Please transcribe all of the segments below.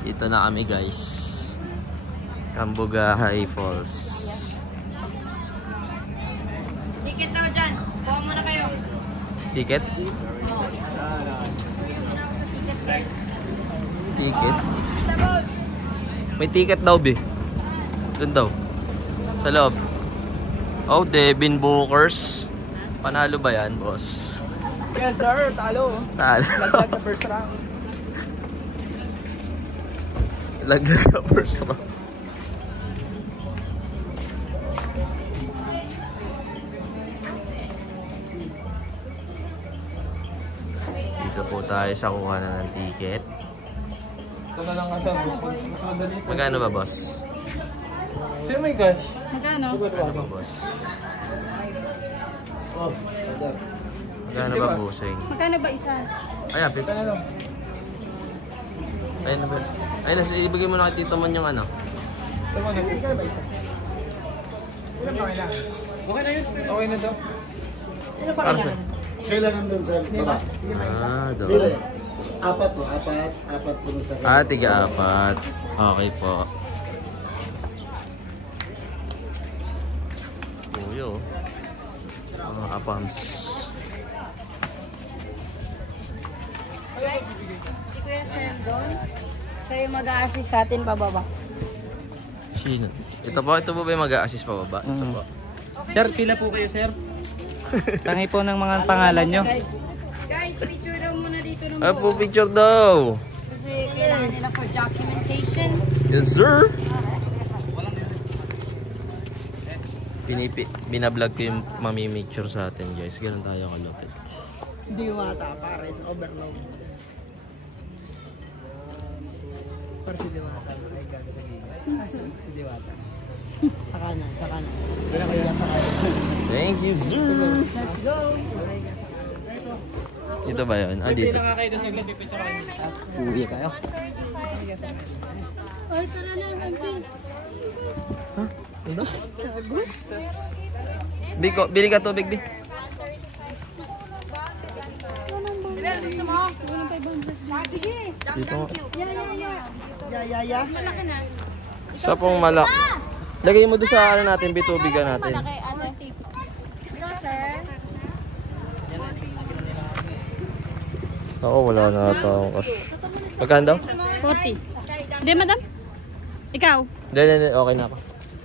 Dito na kami guys. Camboga High Falls. Ticket daw dyan. Kuha muna kayo. Ticket? Ticket? May ticket daw, be. Doon daw. Sa loob. Oh, Devin Bookers. Panalo ba yan, boss? Yes, sir. Talo. Talo. Laglag sa first round. Laglag sa first round. Dito po tayo sa kuha na ng ticket. Ito na lang ata, boss. Mas madali. Magkano ba, boss? Oh my gosh. Magkano? Magkano ba, boss? Magkano ba, bossing? Magkano ba isa? Ayan, Ito na lang. ayun na ba? Ayun na, ibigay mo na kay Tito Mon yung ano. Ito mo na. Ito ba isa? Okay na yun. Okay na daw. Para sa... Kailangan doon sa baba. Ah, doon. Dili. Apat po, apat po sa Ah, tiga-apat. Okay po. Kuyo. Mga apams. Guys, si Kuya Sheldon. Siya yung mag-a-assist sa atin pababa. Sino? Ito po ba yung mag-a-assist pa baba? Ito po. Sir, pila po kayo, sir? Tangi po ng mga pangalan nyo. Guys, picture daw muna dito ng Ay po, picture daw. Kasi kailangan nila for documentation. Yes, sir. Binablog ko yung mamimicture sa atin, guys. Ganun tayo kalupit. Diwata, pare sa overload. Para si Diwata, ay gano'n sa gilid. Si Diwata. Sa kanan, sa kanan. Wala kayo sa kanan. Thank you, sir. Let's go! Dito ba yun? Ah, dito. Nakakaito sa gilid, pipisa kayo. Uwi kayo. Ay, tala lang ang pin. Ano? Biko, bili ka tubig, Bi. Gusto mo? Sige. Dito nga. Ya. Malaki na. Sa pong malak. Lagay mo doon sa ano natin, bitubigan natin. Malaki, ate. Ito, sir. Oo, wala na ata akong cash. Magkano daw? 40. Hindi, madam. Ikaw, Hindi, okay na ako.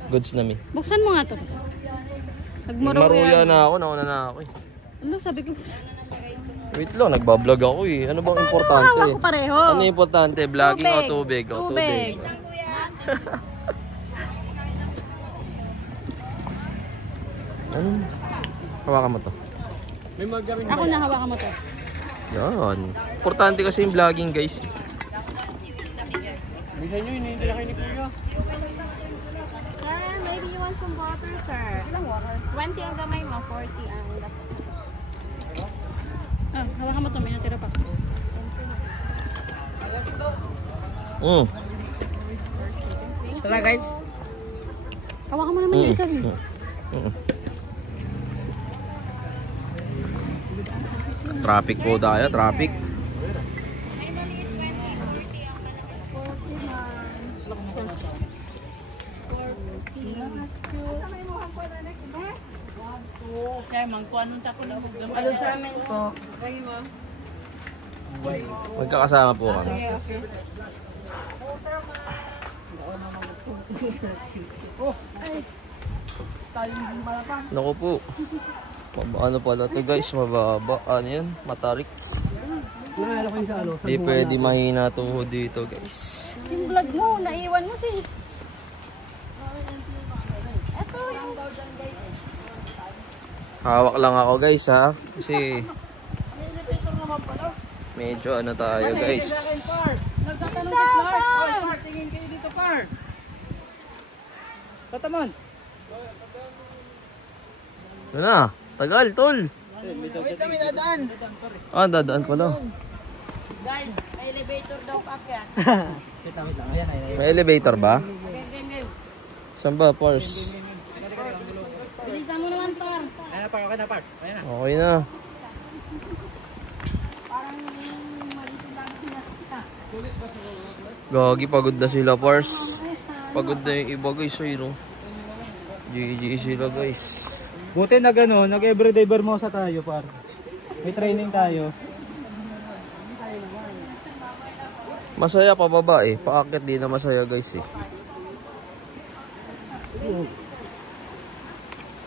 Goods na mi. buksan mo nga to. Maruya na ako, nauna na ako eh. Ano, sabi ko buksan. Wait lang, nagbablog ako eh. Ano bang importante? Hawak ko pareho. Ano importante? Vlogging o tubig? O Tubig. Ano? Hawakan mo to. May magaling. Ako na, hawakan mo to. Yan. Importante kasi yung vlogging, guys. Bisa nyo, hindi na kayo ni Kuya. Sir, maybe you want some water, sir? Ilang water? 20 ang gamay mo, 40 ang dapat. Ah, hawakan mo to, may natira pa. Tara guys. Hawakan mo naman yung isa. Traffic po tayo, traffic. Kaya magkuhan ng tapo na hugdam. Ano sa amin po? Kaya mo? Magkakasama po kami. Naku po. Ano pala to guys, mababa. Ano yun? Matarik. Hindi pwede mahina tuhod dito guys. Yung vlog mo, naiwan mo sis. Ito yung... Hawak lang ako guys ha. Kasi medyo ano tayo guys. Nagtatanong si Clark. Tingin kayo dito, par. Tatamon. Ano na? Tagal tol. Wait kami, dadaan. Ah, dadaan pala. Guys, may elevator daw pa yan. Wait lang. Ayan. May elevator ba? Game. Saan ba, Pars? Bilisan mo naman, par. Ayan, par. Okay na, par. Ayan na. Okay na. Parang malisin lang sila. Gagi, pagod na sila, Pars. Pagod na yung iba, guys. Ay, no? GG sila, guys. Buti na gano'n, nag-everyday Bermosa tayo, par. May training tayo. Masaya pababa eh. Paakit di na masaya, guys eh.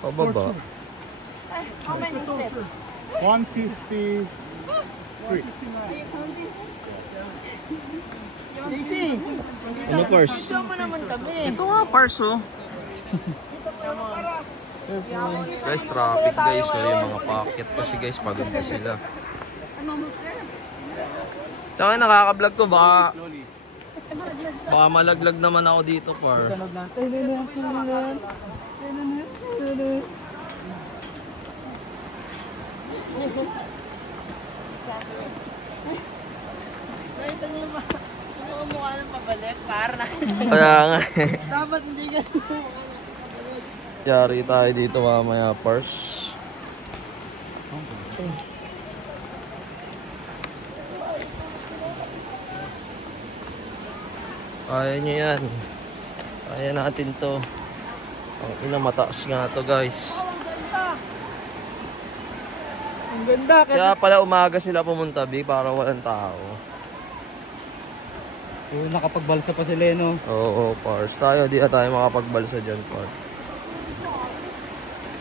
Pababa. How many steps? 153. Easy! Ano, Pars? Ito mo naman kami. Ito nga, Pars, oh. Guys, traffic, guys. Oh, yung mga packet kasi, guys, pagod na sila. Tsaka nakaka-vlog ko, baka malaglag naman ako dito, Par. Mukha ng pabalik, par. Kaya nga Dapat hindi ka. yari tayo dito mamaya, Pars. Kaya nyo yan. Kaya natin to. Ang ina, mataas nga to, guys. Ang ganda. Kaya pala umaga sila pumunta, Bi, para walang tao. Nakapagbalsa pa sila, no? Oo, Pars. Tayo, di na tayo makapagbalsa dyan, Pars.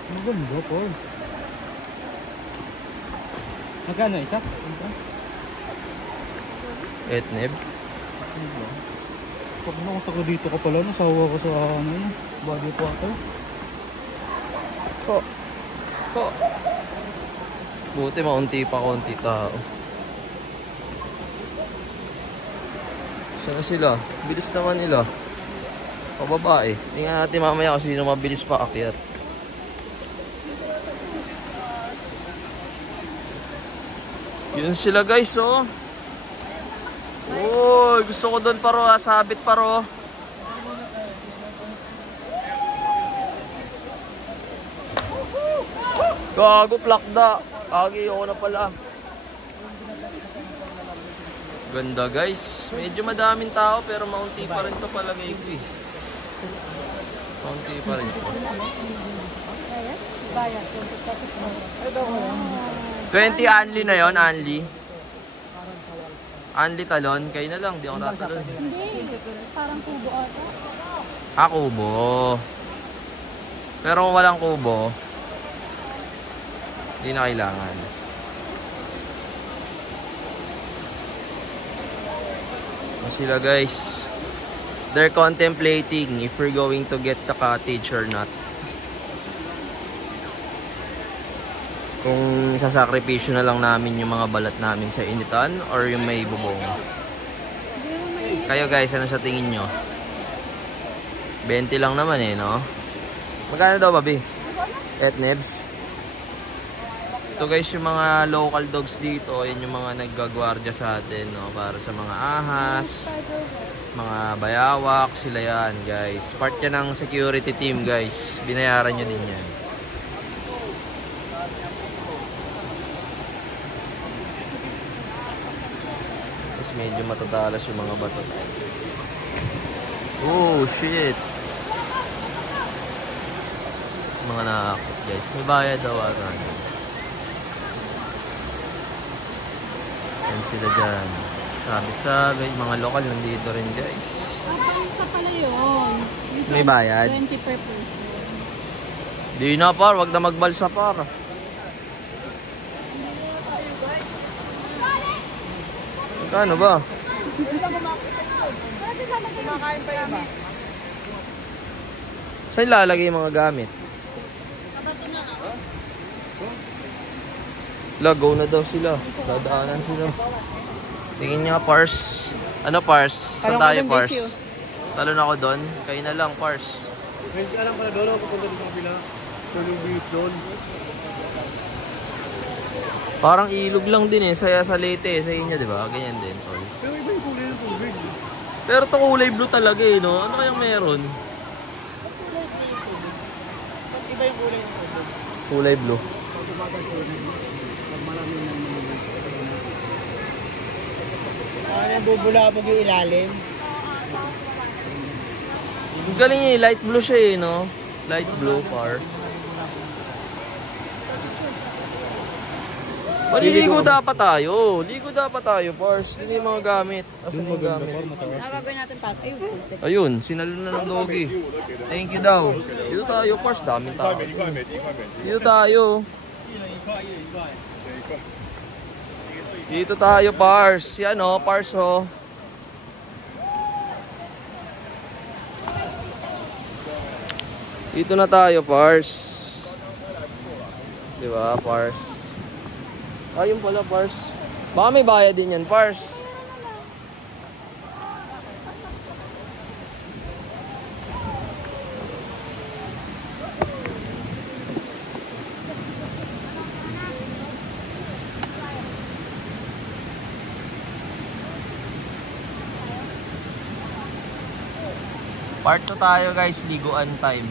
Ang ganda, par. Magkano isa? Etneb. Pag nakita ko dito ka pala, nasawa ko sa ano yun. Body po ako. Po. Buti maunti pa konti tao. Saan na sila? Bilis naman nila. Pababa eh. Tingnan natin mamaya kung sino mabilis pa akyat. Yun sila, guys, oh. Uy, gusto ko doon paro, sabit paro. Gago, plakda. Kagi, ako na pala. Ganda, guys. Medyo madaming tao pero maunti pa rin to palagay ko eh. Maunti pa rin to. 20 Anli na yon, Anli. Anli talon, kayo na lang, di ako tatalon. Hindi, parang kubo ata. Ah, kubo. Pero kung walang kubo, hindi na kailangan. Sila, guys. They're contemplating if we're going to get the cottage or not. Kung sasakripisyo na lang namin yung mga balat namin sa initan or yung may bubong. Kayo, guys, ano sa tingin nyo? 20 lang naman eh, no? Magkano daw, babi? Etnebs? Ito, guys, yung mga local dogs dito, yun yung mga naggagwardya sa atin, no? Para sa mga ahas, mga bayawak, sila yan, guys. Part yan ng security team, guys. Binayaran nyo din yan. Tapos medyo matatalas yung mga bato, guys. Oh, shit. Mga nakakot, guys. May bayad daw ata. Yan sila dyan. Sabit-sabit. Mga lokal nandito rin, guys. Sa pala yun. May bayad? 20 per person. Di na, par. Wag na magbalsa, par. Magkano ba? Saan lalagay yung mga gamit? Go na daw sila. Dadaanan sila. Tingin niya, Pars. Ano, Pars? Saan tayo, Pars? Talon ako doon. Kayo na lang, Pars. Hindi alam pala doon ako pupunta dito sa kabila. Tulong beach doon. Parang ilog lang din eh. Sa Leyte, sa inyo, di ba? Ganyan din, Paul. Pero iba yung kulay ng tubig. Pero to kulay blue talaga eh, no? Ano kayang meron? Iba yung kulay ng tubig. Kulay blue. Bubulabog yung ilalim. Ang galing niya, light blue siya eh, no? Light blue, par. Maliligo dapat tayo. Ligo dapat tayo, pars. Hindi yung mga gamit. Asan yung gamit? Nagagawin natin pa. Ayun. Ayun, sinalo na ng doggy. Thank you daw. Dito tayo, pars. Daming tao. Dito tayo. Dito tayo, pars. Yan o, pars o. Dito na tayo, pars. Diba, pars? Ayun pala, pars. Baka may bayad din yan, pars. Part 2 tayo guys, liguan time.